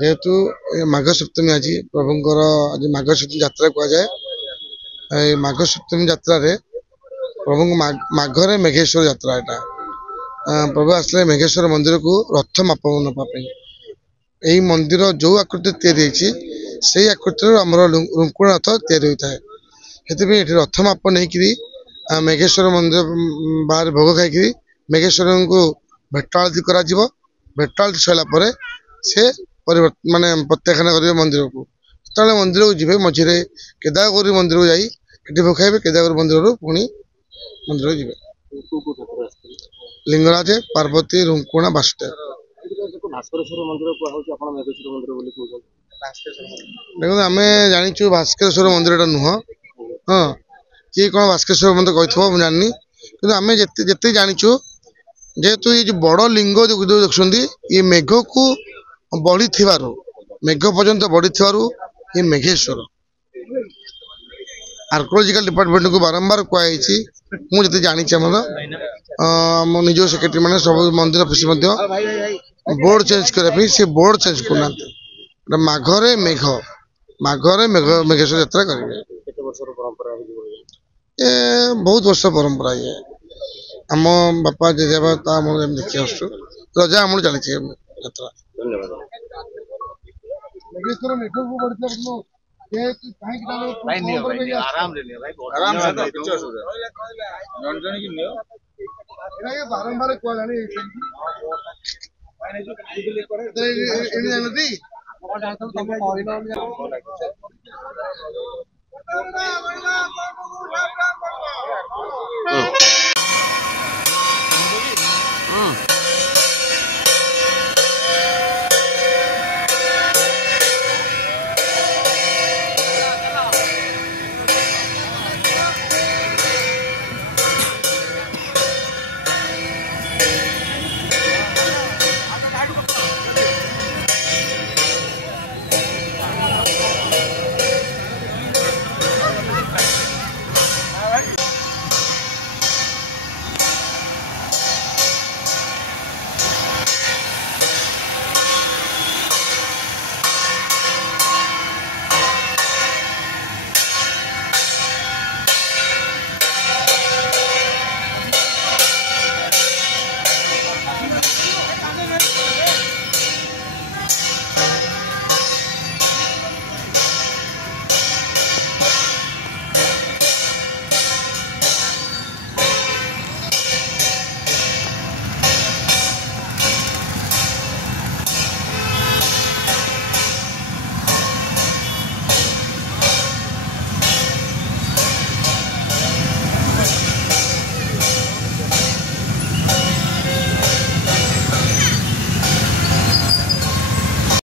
जेहेतु माघ सप्तमी आज प्रभुंर आज माघ सप्तमी यात्रा कहुए माघ सप्तमी यात्रा प्रभु माघरे मेघेश्वर यात्रा यहाँ प्रभु आसले मेघेश्वर मंदिर को रथ मापन नापी यही मंदिर जो आकृति से आकृति आमर रुकुण रथ या रथ माप नहीं मेघेश्वर मंदिर बाहर भोग खाई मेघेश्वर को भेटाआरती भेटाआरती सरला से माने प्रत्याख्यान करेंगे मंदिर को जो मंदिर को जी मझे केदारगौरी मंदिर को जाइए भोग खाइबे केदारगौरी मंदिर पुणी मंदिर जी लिंगराज पार्वती रुकुणा बासुदेव देखो आम जाचु भास्करेश्वर मंदिर नुह हाँ किए कौन भास्करेश्वर मंदिर कही जानी कि आम जिते जाचु जेहेतु ये बड़ लिंग देखुं ये मेघ को बढ़ी मेघ पर्यंत बढ़ी ये मेघेश्वर आर्कोलॉजिकल डिपार्टमेंट को बारंबार कहुई मुझे जानी आम निज सेक्रेटरी मैंने सब मंदिर ऑफिस बोर्ड चेंज करने से बोर्ड चेंज करना माघरे मेघेश्वर यात्रा करेंगे ये बहुत वर्ष परंपरा ये आम बापा जेजेबापा देखी आसु रजा आम चली यात्रा बारंबार